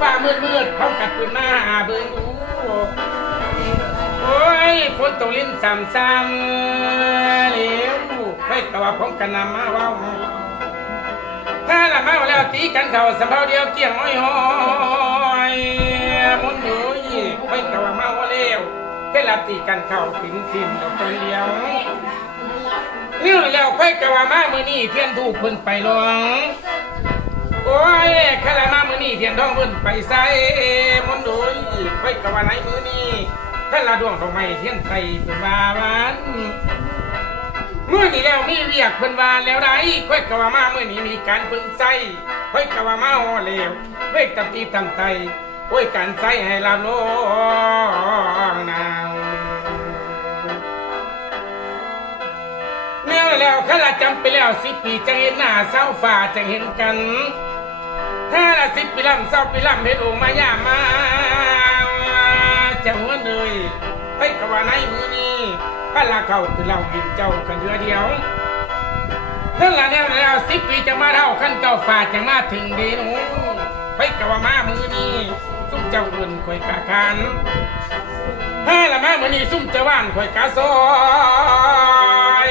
ฟ้ามืดมืดพร้อมกับปืนมาหาเบิ่งโอ้ยฝนตกลิ้นซ้ำซ้ำเหลวไปกะว่าผมกันนำมาว้าถ้าละมาแล้วตีกันเขาสำเภาเดียวเกี่ยงอ้อยหอยมุนอยู่ยี่ไปกะว่ามาว่าแล้วแค่ละตีกันเขาถึงสิ้นดอกคนเดียวเนี่แล้วค่อยกะว่ามาเมื้อนี้เทียนถูกเพิ่นไปหลวง อ้ยคารามามือนี้เทียนทองเพิ่นไปใส่มนโดยค่กะว่าไหนมือนี้คาราดวงดอกไม้เทียนไทยเพิ่นว่าวานมื้อนี้แล้วมีเวียกเพิ่นว่าแล้วได้ค่อยกะว่ามามื้อนี้มีการเพิ่นใส่ค่อยกะว่ามาฮอแล้วเวกตัตีตังไตโอ้ยการใส่ให้ลาโลนาวเมื่อแล้วข้าราจำไปแล้วสิปีจะเห็นหน้าเศร้าฝ่าจะเห็นกัน ถ้าละสิบปีลำเศร้าปีลำเห็นโอมายามาจะหัวเลยให้กว่าในมือนี้ข้าลาเขาคือเรากินเจ้ากันเดือเดียวถ้าละแนวแล้วสิบปีจะมาเท่าขั้นเก่าฝ่าจะมาถึงดีหนูให้กว่ามามือนี้ซุ่มเจ้าอื่นคอยกาคันถ้าละมามือนนี่ซุ่มเจะว่านข่อยกาซอย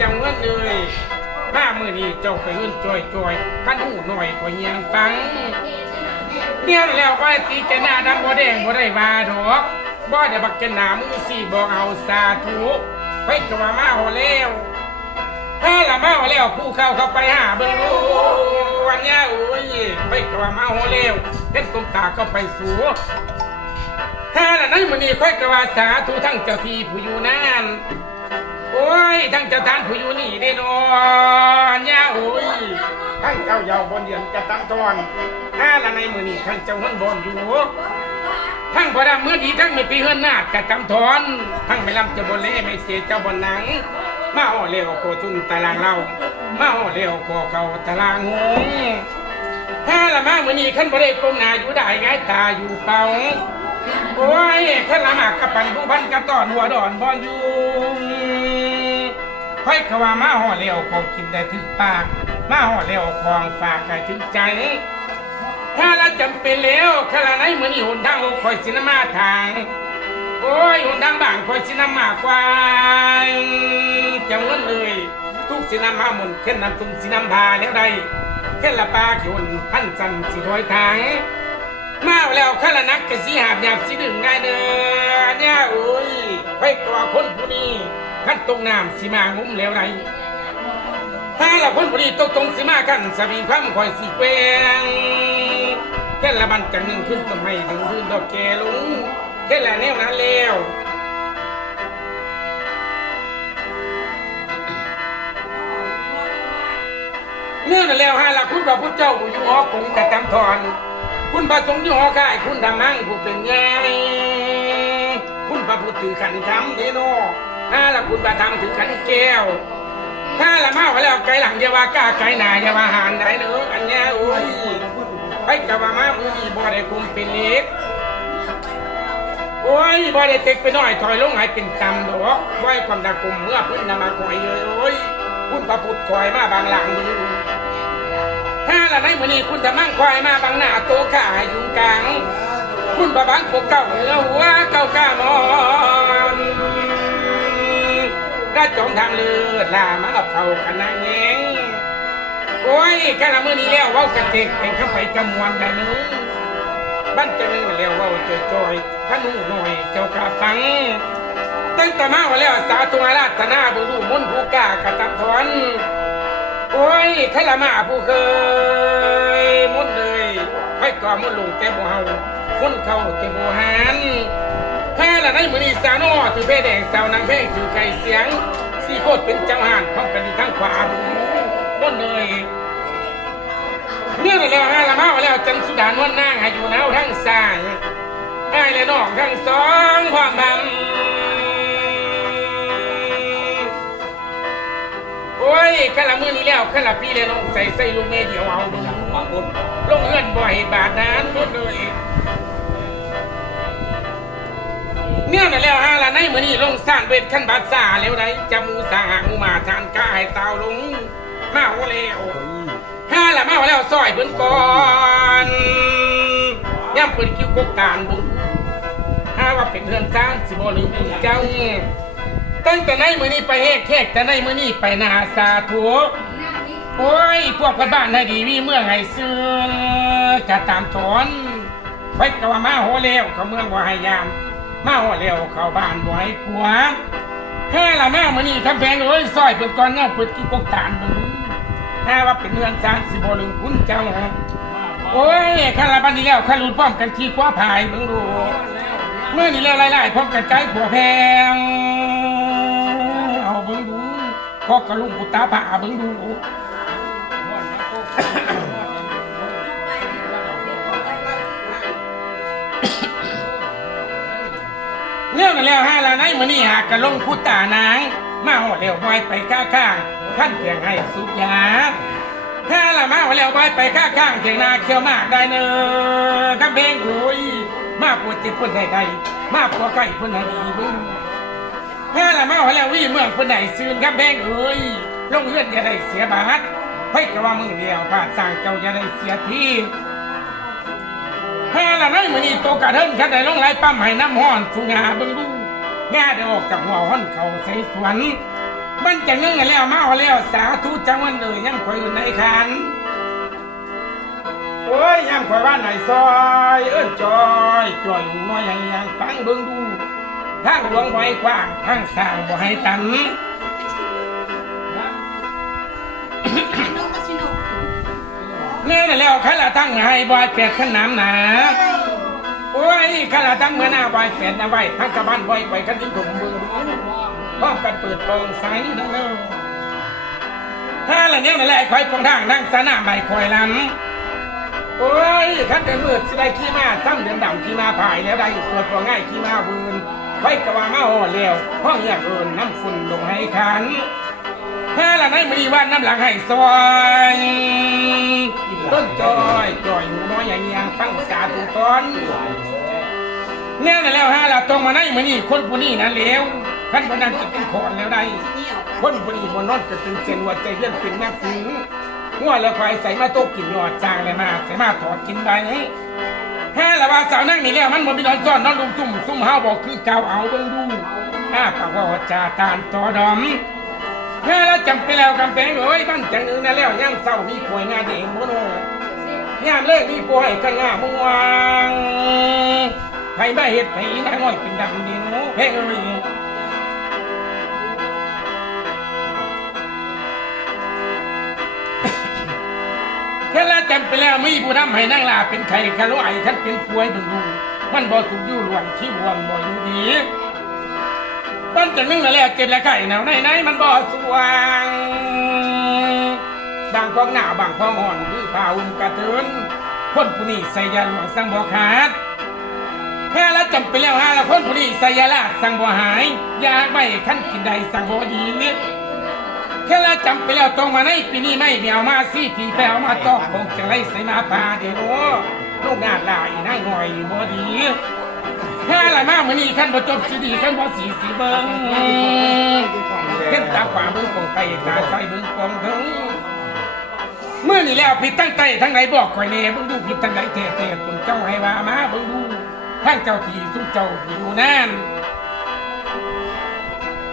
จังเงินเลย มามือนี่เจ้าไปเงินจอยจอยขันหูหน่อยข่อยยังฟังเนี่ยแล้วไปตีจะหน้าดำบ่แดงบ่ได้ว่าดอกบ่ได้บักจะหนามือสี่บอกเอาสาธุไปกว่ามาหอแล้วถ้าละมาหอแล้วผู้เข้าเข้าไปหาเบิ่งดูวันเนี้ยโอ้ยไปกว่ามาหอแล้วเห็นตุ้มตาก็ไปสู่ถ้าละนั้นมันนี่ค่อยกว่าสาธุทั้งเจ้าที่ผู้อยู่นั่น ทั้งเจ้าทานผู้อยู่นี่ได้นอนเนี่ยโอ้ยทั้งเจ้าเยาวบนเดือนกระตั้งตอนถ้าละในมือนี่ทั้งเจ้าหันบนอยู่ทั้งพอดำมือดีทั้งไม่ปีเฮือนหน้ากระกำทอน ทั้งไม่ลำเจะบนเล่ไม่เสียเจ้าบนหนัง มาห่อเลี้ยวโคทุนตารางเรา มาห่อเลี้ยวโคเขาตารางหงถ้าละมามือนี้ขั้นบริก้มหนาอยู่ได้ไงตาอยู่เป่าโอ้ยข้าละหมากกระปันผู้พันกระต่อนหัวดอนบอนอยู่ ค่อยขว่ามาห่อเลี้ยวของกินได้ถึงปาก มาห่อเลี้ยวของฝากได้ถึงใจ ถ้าเราจำเป็นแล้วข้าละไหนเหมือนอีหนทางอคอยสินมาทาง โอ้ยหนทางบ้านคอยสินมาควายจังเงินเลยทุกสินมาหมุนเข่นนำตุนสินำพาแล้วได้เข่นละปลาขีนพันจันสิถอยทางมาแล้วข้าละนักกะสิหาบหยาบสิดึงได้เด้อเนี่ยโอ้ยไปกว่าคนผู้นี้ ขั้นตรงน้ำสิมางุ้มแล้วไรถ้าละคนผู้นี้ตกตรงสิมากันสวิงความคอยสิเกวงแค่ละบันจังหนึ่งขึ้นต้นไม้ถึงพื้นดอกแกลุงแค่ละแนวนั้นแล้วเมื่อนั้นแล้วฮะละคุณพระพุทธเจ้าอยู่หอกงกระจำทอน คุณพระสงฆ์อยู่หอค่ายคุณธรรมังผู้เป็นใหญ่คุณพระพุทธถือขันธรรมเดโน ถ้าละคุณพระธรรมถือขันแก้ว ถ้าละเมาไว้แล้วไกลหลังอย่าว่าก้าไกลหน้าอย่าวาหานได้เนอะอันเนี้ยโอ้ยไปกับว่ามาอนี้บ่ได้คุมเป็นเล็กโอ้ยบ่ได้เต็กไปหน่อยถอยลงให้เป็นกรรมดอกบ่ให้ความดักกลุ่มเมื่อพื้นนำมาคอยเลยโอ้ยคุณพระพุทธคอยมาบางหลังดูถ้าละในมือนี้คุณจะมั่งควายมาบังหน้าโตข่าอยู่กลาง คุณบะบังพวกเก่าเนื้อหัวเก่าก้ามอ นได้จอมทางเลือดลามาเฝ้าคณะเงงโอ้ยขณะมือนี้แล้วว้ากระเทกเป็นข้าไปจำมวนได้นึงบ้านจะนึงแล้วว้าจอยท่านูหน่อยเจ้ากาฟัง ตั้งแต่มาว่าแล้วสาธุอาราธนาบุรุมุนผู้กล้ากระตับทอนโอ้ยใครละมาผู้เคยมุนเลยไปก่อมุนลงแต่บ่เฮาคนเขาแต่บ่หันแพ้ละในมือนี้สาวนอถือเพแดงสาวนางเพลงถือไก่เสียง สีโคตรเป็นจังหันพร้อมกันอยู่ทั้งขวามุนเลยเมื่อแล้วฮะละมาแล้วจันสุดานวลนางให้อยู่แนวทั้งซ้ายให้และน้องทั้งสองความบันโอ้ยข้าละมือนี้แล้วข้าละปีแล้วน้องใส่ใส่ลูกเมเดียวเอาดูมาบุญลงเงินบ่อยบาทนั้นหมดเลย เนี่ยนั่นแล้วฮะละในมือนี้ลงสร้างเวทขั้นบาดซาแล้วได้จำมูสาหามูมาทานกายตาลงมาหัวแล้วห้าละมาหัวแล้วซอยเพิ่นก่อนย่ำเปิดคิวกกตานบุถ้าว่าเป็นเรื่อนจ้างสิบ่ลืมเจ้าตั้งแต่ในมือนี้ไปแหกแขกแต่ในมือนี้ไปนาสาธุโอ้ย พวกบ้านให้ดีมีเมืองไห้ซื้อกะตามถอนไปกะว่ามาหัวเลี้ยวเขาเมืองบ่ให้ยาม มาหัวเลี้ยวเขาบ้านบ่ให้กลัวแค่ละแม่มือนี้ทำแพงเอ้ยซอยเปิดก่อนเนาะเปิดกินกกตานมึงถ้าว่าเป็นเรือนสางสิบ่ลืมคุณเจ้าฮะโอ้ยข้าละบันนี้แล้วข้ารุนพร้อมกันทีกว่าภายมึงดูเมื่อนี้แล้วไล่ๆพร้อมกันใจผัวแพงเอาเบิ่งดูพอกระลุงกุตาป่าเบิ่งดู รื่องนั้นแล้วห้าละในมื้อนี้หากกะลงกุตานาง มาหอดเร็วไว้ไปข้าข้างท่านเพียงให้สุดยาถ้าละมาหอดเร็วไว้ไปข้าข้างเพียงนาเขียวมากได้เนอะกำเบงโอ้ยมาปวดเจ็บเพิ่นได้ใดมาปวดไก่เพิ่นให้ดีบิ่งถ้าละมาหัวแล้ววิ่เมืองคนไหนซื้อครับแบงเอ้ยลงเลื่อนอย่าได้เสียบาทเฮ้ยกะว่ามือเดียวบาทสร้างเจ้าอย่าได้เสียที่ ถ้าละน้อยมือนี้โตกระเทินขันได้ลงไหลปั๊มให้น้ำห้อนสุงาเบิ่งดูงาได้ออกจากหัวห้อนเขาใส่สวนมันจะเงื่อนแล้วมาหัวแล้วสาธุจังวันเลยยังคอยอยู่ในคันโอ้ยยังคอยว่าไหนซอย เอิ้นจอยจอยน้อยยังยังฟังเบิ่งดูทางหลวงไว้กว้างทางสร้างบ่ให้ตัน แน่นั่นแล้วข้าละทั้งให้บอยเป็ดขนำหนาโอ้ยข้าละทั้งเมื่อหน้าบอยเป็ดนะไว้ทั้งกระบานบอยไปกันทิ้งถุงมือพร้อมกันเปิดโปงใสทั้งนั้นถ้าละเนี่ยนั่นแหละคอยตรงทางนั่งสนามใหม่คอยลำโอ้ยขันแต่มืดสิได้ขี้มาซ้ำเดือนดำขี้มาผายแล้วได้ตรวจตัวง่ายขี้มาบืนไว้กะว่ามาห่อเลี้ยวห้องอยากเอินน้ำฝุ่นลงให้ขันถ้าละในมีวันน้ำหลังให้ซอย ต้นจอยจอยหูน้อยอย่เงียงฟังสาธุตอนแน่นอนแล้วฮะละตรงมาในมือนี่คนผู้นี้นะเลวขันพนันจะเป็นขอนแล้วได้คนผู้นี้บนนอนจะตึงเส้นหัวใจเลื่อนเป็นแม่ถึงหัวแล้วควายใส่มาโต๊ะกินยอดจางเลยมาใส่มาถอดกินได้แฮ่ละว่าสาวนั่งนี่แล้วมันบ่มีนอนซ่อนนอนลุมตุ่มซุ่มเฮาวบอกคือเก่าเอาเบิ่งดูอ้าปากว่าจาตานตอดอม แฮ่ละจำไปแล้วกำแพงเอ้ยบ้านจังนึงนั่นแล้วย่างเศร้ามีป่วยงานเองบ่โนยามเลิกมีป่วยกันงาม่วงไผมาเฮ็ดไผนางน้อยเป็นดำดีเนาะแพงเอ้ยแค่ละจำไปแล้วมีผู้ทำให้นางลาเป็นไข่คาโลไอท่านเป็นป่วยเบิ่งดูมันบ่สุขอยู่หลวงที่วนบ่อยู่ดี บ้นจะนึ่งแล้วแหละเก็บแล้วไข่หนาวในในมันบ่สว่างบางกองหน้าบางกองอ่อนคือผ้าอุ่มกระเทินคนผู้นี้ใส่ยาหลวงสังบ่ขาดแค่ละจำไปแล้วฮะและคนผู้นี้ใส่ยาลาดสังบ่หายยาไม่ขั้นกินใดสังบ่ดีแค่ละจำไปแล้วตรงมาในปีนี้ไม่เมียวมาซี่ปีแปลมาตอกคงจะไล่ใส่มาพาเดโนลูกงานลายนั่งหน่อยบ่ดี แค่ละมากมือนี้ขั้นบ่จบสีดีขั้นบ่สีสีเบิ้งเห็นตาขวาเบิ้งปองไตตาใสเบิ้งปองถึงเมื่อนี่แล้วผิดตั้งใจทั้งไหนบอกข่อยแน่เบิ้งดูผิดทั้งไหนเทเทคุณเจ้าให้ว่ามาเบิ้งดูทั้งเจ้าที่สุ้เจ้าอยู่นั่น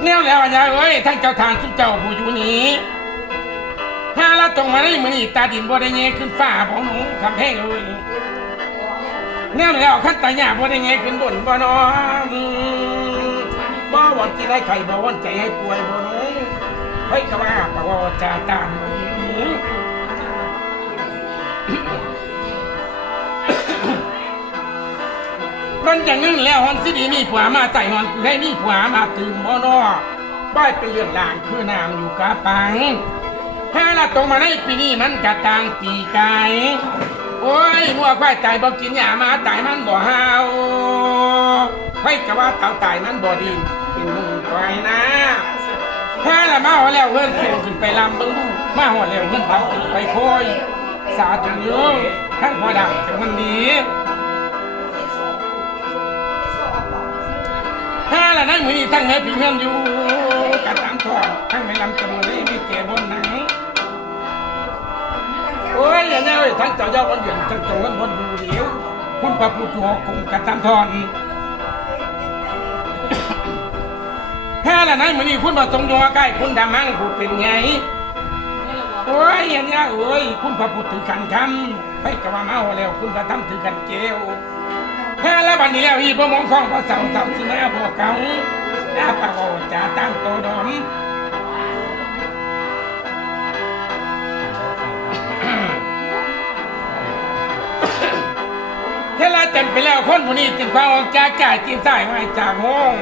แนวแล้วอันยาเอ้ยทั้งเจ้าทางสุ้เจ้าผู้อยู่นี้ถ้าเราตรงมาในมือนี้ตาดินบ่ได้เงยขึ้นฟ้าของหนูคำแพงเลย แนวแล้วขั้นตาหยาบ่ได้ไงขึ้นบนบ่นอบ่หวันที่ได้ไข่บ่วันใจให้ป่วยบ่หนูเฮ้ยกะว่าปะว่าจะตามนี้มันจะงึ่งแล้วฮอนสิดีมีผัวมาใส่ฮอนได้มีผัวมาตื่มบ่นอบ้ายเป็นเรื่องลางคือนางอยู่กะปังถ้าละตรงมาในปีนี้มันกะต่างปีไกาย โอ้ยงัวควายตายบ่กินหญ้ามาตายมันบ่หาวไผกะว่าเต่าตายมันบ่ดีเป็นมุงควายนะถ้าละมาหัวแล้วเพิ่นส่งขึ้นไปลำเบิ่งดูมาหัวแล้วเพิ่นทำขึ้นไปคอยสาธุโยมทั้งพอดังทั้งมันดีถ้าละนั่งมือนี้ทั้งแม่พี่เฮือนอยู่กะตามทองทั้งไม่ลำจำนวนนี้ อ้ยอย่างนี้เว้ยทั้งเจ้าเจ้าวันเดือนทั้งเจ้าวันวันดูเดียวคุณพระพุทธหัวกงกระทำทอนแค่ละนั้นมือนี้คุณประสงค์ยอใกล้คุณดำมั่งผู้เป็นไงโอ้ยอันเนี้ยเอ้ยคุณพระพุทธถือกันคำให้กะว่าเมาแล้วคุณพระธรรมถือกันเกลแค่ละบัดนี้แล้วอีพระมงคลพระเสาเสาสิมาบอกเก่าดาปะโอจ่าตั้งโตดอม จำไปแล้วคนผู้นี้จึงความออกจากกายจินสายมาจากห้อง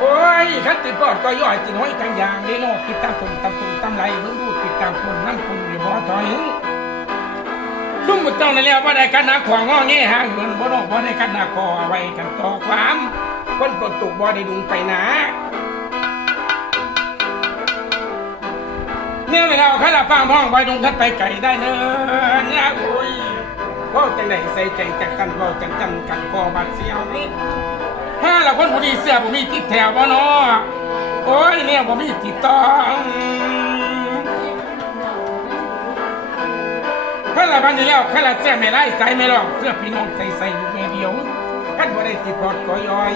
โอ้ยขันติปอดก็ย่อยจินห้อยกันอย่างนี้โนติดตามตุ่มตามตุ่มตามไหลมึงดูติดตามคนน้ำคุณอยู่บ่อถอยซุ่มมุดเจ้านั่นแล้วว่าได้กันนาของงอแงหาเงินบ่นอกบ่ได้กันหนาคอเอาไว้กันต่อความ คนกดตุกบ่ได้ดุงไปนาเนี่ยเราข้าราฟังพ้องไว้ดุงทัดไปไก่ได้เนอะเนี่ยโอ้ย เว่าจังไดใส่ใจจักกันเว่าจังจังกันกอบาดเสียวนี่ถ้าเราคนผู้ดีเสื้อผมมีติดแถวบ่เนาะโอ้ยเนี่ยผมมีติดต้องข้าละบันนี้แล้วข้าละเสื้อไม่ไล่ใส่ไม่หรอกเสื้อพี่น้องใส่ใส่อยู่เมเดียวขั้นบ่ได้ติดพอดก็ย้อย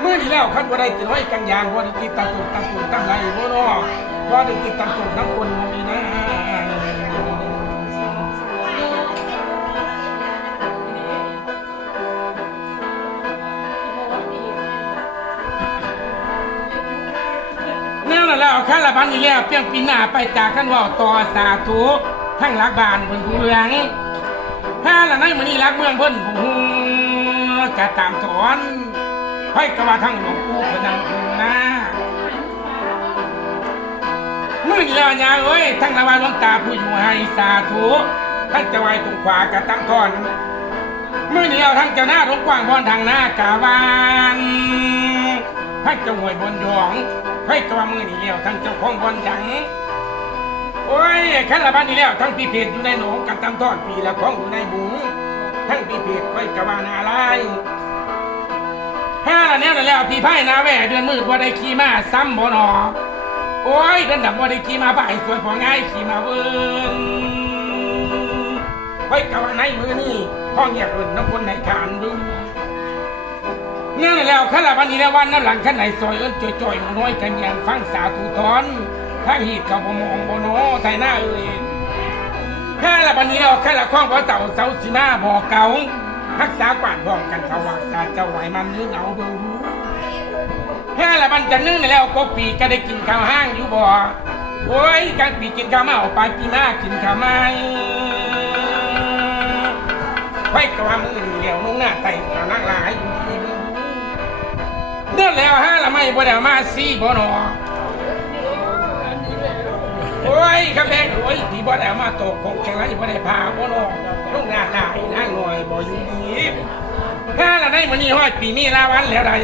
เมื่อนี้แล้วขั้นบ่ได้ติดห้อยกันยางบ่ได้ติดตาตุ่มตาตุ่มตาไหลบ่เนาะบ่ได้ติดตาตุ่มทั้งคนบ่มี นะแนวนั้นแล้วข้าละพันนี่แล้วเพียงปีหน้าไปจากขั้นว่าต่อสาธุทั้งรักบานเพิ่นผู้เหลืองถ้าละในมื้อนี้รักเมืองเพิ่นผู้ฮู้กะตามถอนให้กะว่าทั้งหลวงปู่เพิ่นนั่งนะมื้อนี้แล้วยาเอ้ยทั้งละว่าหลวงตาผู้อยู่ให้สาธุท่านจะไว้ตรงขวากะตั้งทอนมื่อนี้เอาทั้งเจ้าหน้าทุกกว้างบอนทางหน้ากาบานให้เจ้าหวยบนหยอง ให้กว่ามือนี้แล้วทั้งเจ้าของบอนยังโอ้ยขันละบ้านนี้แล้วทั้งปีเพจอยู่ในหนองกันตำทอดปีละของอยู่ในบุงทั้งปีเพจค่อยกะวานาลายห้าละแนวนั่นแล้วพี่ไพ่นาแหวเดือนมืดบ่ได้ขี่มาซ้ำบ่หนอโอ้ยเดินดับบ่ได้ขี่มาบ่ายสวยพอง่ายขี่มาเวินไว้กับว่าในมือนี่ห้องเงียบเอินน้ำคนในขานดู เนี่ยนั่นแล้วข้าราวันนี้แล้ววันน้ำหลังข้าไหนซอยเอินจ่อยๆหมูน้อยกันย่างฟังสาธุทอนทั้งหีดกับบ่มองบ่โนไทยหน้าเอ่ยข้าราวันนี้แล้วข้าราข้องพระเจ้าเสาสีมาบอกเก่ารักษากวาดพ้องกันเขาว่าสาเจ้าไหวมันนึกเอาดูดูข้าราวันจะนึ่งนั่นแล้วก็ปีก็ได้กินข้าวห้างอยู่บ่โอ้ยการปีกินข้าวมาเอาไปปีหน้ากินข้าวไม่ไว้กว่ามือนี่แล้วนุ่งหน้าไต่สานักหลายอยู่ที่ เมืองเดือดแล้วฮะละไม่บ่ได้เอามาซี่บ่หนอโอ้ยกำแพงโอ้ยที่บ่ได้เอามาตกคงแข็งไรบ่ได้พาบ่หนอนุ่งหน้าตายนั่งหน่อยบ่อยู่ดีถ้าละได้มื้อนี้ฮอดปีมีลาวันแล้วได้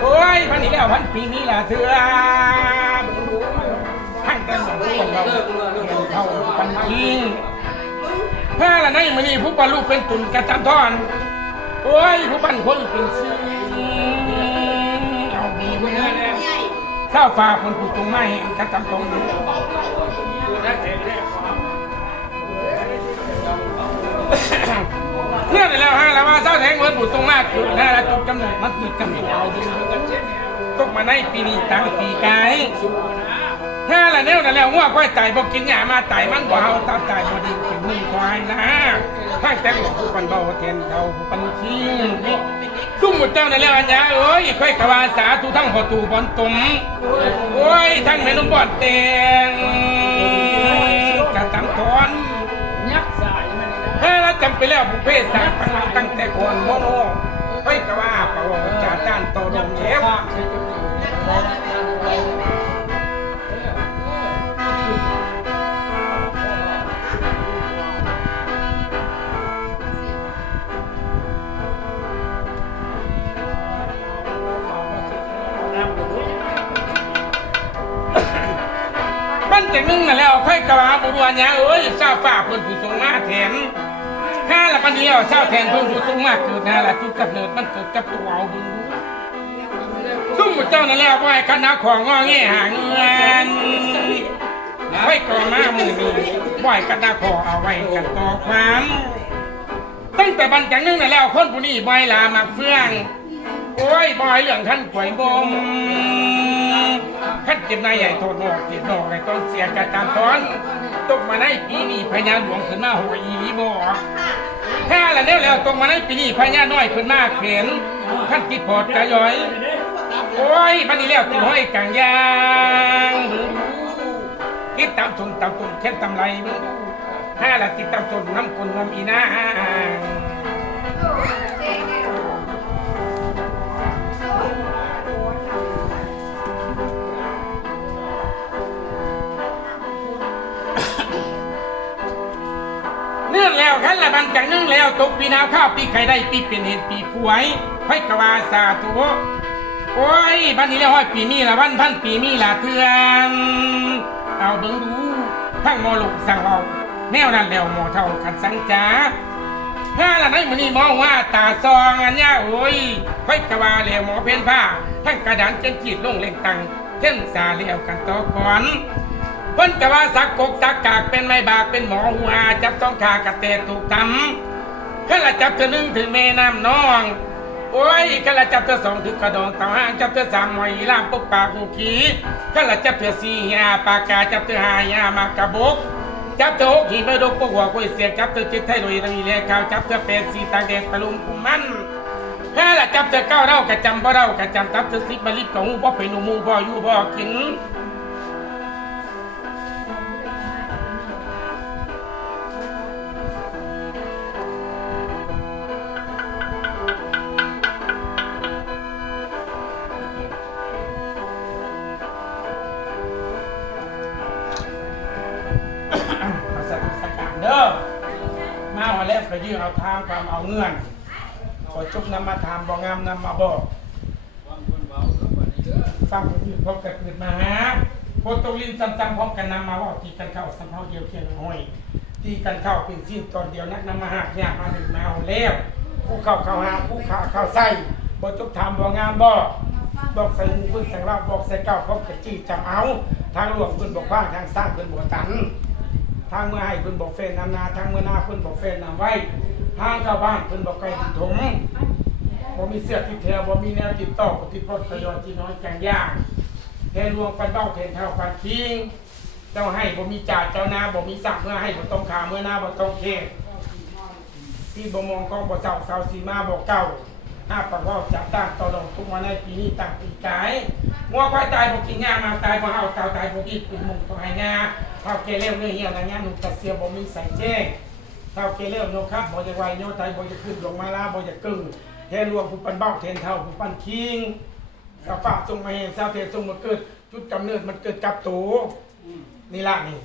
โอ้ยพันนี้แล้วพันปีนี้ละเถื่อพันกันบ่รู้เราเข้าปันยิงถ้าละในมันนี่ผู้ปันลูกเป็นตุนกระตำทอน โอ้ยผู้ปันคนเป็นซีเอาดีเพื่อนข้าวฟ้าคนผู้ตรงไม่กระตำตรงนี่ยนี่อนแล้วฮะแล้วว่าเศร้าแทงเวิร์ดผู้ตรงมากคือถ้าจุดกำเนิดมันจุดกำเนิดเอาดีตกมาในปีนี้ตั้งปีกายถ้าละแนวนั่นแล้วว่าควายตายบอกกินหญ้ามาตายมันบ่เฮาตาตายบ่ดีเป็นมึงควายนะ ทางแต่งผู้ปันเบาแทนเทาผู้ปันคิงซุ่มหมดเจ้านั่นแล้วอันยาเอ้ยค่อยกะว่าสาธุทั้งพอตูบอนตุ่มโอ้ยทั้งแม่นุ่มบอดแตงกะตำทอนยักษ์สายมันถ้าละจำไปแล้วบุเพสาพังตั้งแต่ก่อนโมโนค่อยกะว่าเป่าจ่าต้านโตดงเย็บ นึงน่ะแล้วค่อยกระว่าบุรุษเนี่ยเอ้ยเศร้าฝ่าเพิ่นผู้ทรงมาแทนห้าละปันเดียวเศร้าแทนเพิ่นผู้ทรงมาเกิดห้าละจุดกับเนิดมันเกิดกับตัวเอาดูซุ่มเจ้านั่นแล้วว่าคณะของงอแงหาเงินไว้ก่อนหน้ามือนี้ไหวกันหน้าคอเอาไว้กันต่อความตั้งแต่บันจังนึงน่ะแล้วคนผู้นี้บอยลามักเฟื่องโอ้ยบอยเรื่องท่านป่วยบม ท่านเจ็บนายใหญ่โทษนอกเจ็บนอกไอ้ต้องเสียกันตามตอนตกมาในปีนี้พญาหลวงขึ้นมาหัวอีหลีบอถ้าละแล้วแล้วตกมาในปีนี้พญาน้อยขึ้นมาเข็นท่านติดพอดกระย้อย โอ้ยมันนี่แล้วติดห้อยกลางยางคิดตามชนตามตุนเช่นตำไรมึงดูถ้าละติดตามชนน้ำกุนงมอีนาง บันจากเนื่องแล้วตกปีนาวข้าวปีไข่ได้ปีเป็นเห็ดปีป่วยให้กวาสาธุโอ้ยบันนี้แล้วห้อยปีมีละวันพันปีมีละเทือนเอาเบิ่งดูทั้งหมอลูกสั่งเราแนวนั้นแล้วหมอเท่ากันสังจาถ้าละนั้นมันนี่มองว่าตาซองอันเนี้ยโอ้ยให้กวาแล้วหมอเพนผ้าทั้งกระดานเจนจีดลงเล่งตังเท่นสาเลียวกันต่อก่อน พิ่นกะว่าสักกกสักกากเป็นไม้บากเป็นหมอหัวจับต้องขากระเตะถูกทำขึ้นละจับเธอหนึ่งถึงแม่น้ำน้องโอ้ยขึ้นละจับเธอสองถึงกระดองเต่าห้างจับเธอสามหอยล่ามปุ๊บปากหูขีขึ้นละจับเธอสี่หาปากกาจับเธอหายามากระบกจับเธอหกหีไม่ดกปกหัวกล้ยเสียจับเธอจิตไทยลุยตะมีเลขาวจับเธอเป็ดสีตาแดงตะลุมกุมมันถ้าละจับเธอเก้าเล่ากระจำบ่เล่ากระจำจับเธอสิบบลิบกับหูพ่อเป็นหนูมูพ่ออยู่พ่อกิน ก็ยื้อเอาทางความเอาเงื่อนขอจุกนำมาทำบ่งามนำมาบอกสร้างคนอื่นพบกันเกิดมาฮะโพโตลินซ้ำๆพร้อมกันนำมาว่าตีกันเข้าสัมเภาเดียวเคียงห้อยตีกันเข้าเป็นสิ้นตอนเดียวนักนำมาหักยากมาหนึ่งมาเอาแล้วผู้เข้าเข้าหาผู้ขาเข้าใส่บ่จุกทำบ่งามบ่บอกใส่หูเพิ่นใส่เราบอกใส่เก้าพร้อมกับจี้จำเอา ทางหลวงเพิ่นบอกว่าทางสร้างเพิ่นบ่ตัน ทางเมื่อให้เพิ่นบอกเฟนนำนาทางเมื่อนาเพิ่นบอกเฟนนำไว้ทางเข้าบ้านเพิ่นบอกไก่ติดถมบ่มีเสื้อติดแถวบ่มีแนวติดต่อบ่ติดพดกระยอนที่น้อยจังย่างแทนรวงปันเบ้าแทนเท่าปันคิงเจ้าให้บ่มีจ่าเจ้านาบ่มีสักเมื่อให้บ่ต้องขาเมื่อหน้าบ่ต้องเคที่บ่มองกองบ่เศร้าเสาสีมาบ่เก่าห้าปังว่าจับตั้งต่อดองทุกวันในปีนี้ตั้งปีกายงัวควายตายบ่กินหญ้ามาตายบ่เฮาเต่าตายบ่กินปีมุงต้อให้หญ้า เท่าเกเร็วเนื้อเหี่ยวนะหญ้าหนุ่มตะเสียบ่มีใส่แจ้งเท่าเกเร็วโยครับบ่จะไหวโยไตบ่จะขึ้นลงมาลาบ่จะกึ่งแทนรวงผู้ปันเบ้าแทนเท่าผู้ปันคิงสาฝากจงมาเห็นสาวเทจงมาเกิดจุดกำเนิดมันเกิดกับตัวนี่ละนี่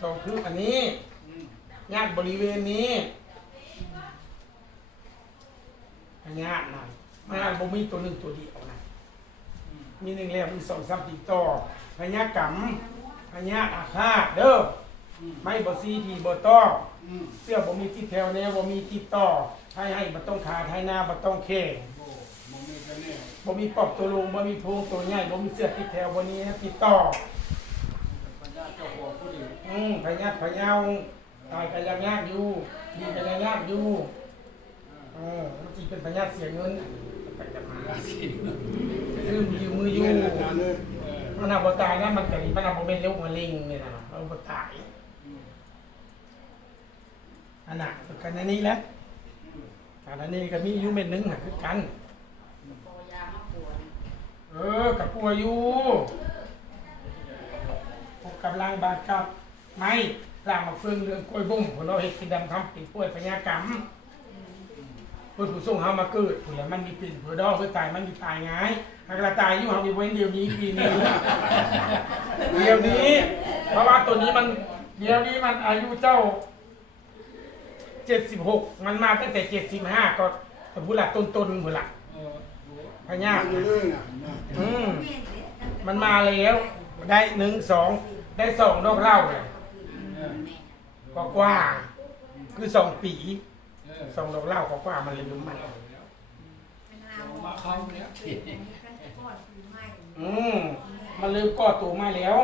สองคืออันนี้ญาติบริเวณนี้อันญาตินะญาติบ่มีตัวหนึ่งตัวเดียวนะมีหนึ่งแล้วมีสองสามติดต่อพญากรรม พญาอาฆาตเด้ออไม่บ่ซีทีบ่ต้อเสื้อบ่มีที่แถวแนวบ่มีที่ต่อให้ให้บ่ต้องขาให้หน้าบ่ต้องเข่บ่มีปอบตัวลงบ่มีโพรงตัวใหญ่บ่มีเสื้อที่แถวบ่นี้ที่ต่ออืมพญาพญาตายกันยังยากอยู่ดีกันยังยากอยู่อืมมันสิเป็นพญาเสียเงินไปกันมาซื้อมืออยู่มืออยู่ มันน่ะบ่ตายนะมันก็นี่มันน่ะบ่เป็นโรคมะเร็งนี่ยนะมันบ่ตายอันน่ะกันอันนี้แหละอันนี้ก็มีอยู่เม็ดหนึงน่ะคือกันเออกับปัวอยู่พวกกับล้างบาดกับไม้ล้างมาเฟืองเรื่องกล้วยบุ้งคนเราเห็ดกินดำทำปิดป่วยพญากรรม เพื่อผู้ส่งเฮามาเกิดผู้แล้วมันมีปิ่นเพื่อดอกเพื่อตายมันมีตายง่ายหากเราตายอยู่เฮามีไว้เดียวนี้ปีนี้เดียวนี้ เพราะว่าตัวนี้มันเดียวนี้มันอายุเจ้าเจ็ดสิบหกมันมาตั้งแต่เจ็ดสิบห้าก็ผู้หลักต้นต้นๆผู้หลักพญาอืมมันมาแล้วได้หนึ่งสองได้สองดอกเหล้าเลยก็กว่าคือสองปี ส่งดอกเหล้าก็กว่ามันเลยลืมมันอืมมันลืมก่อตัวมาแล้ว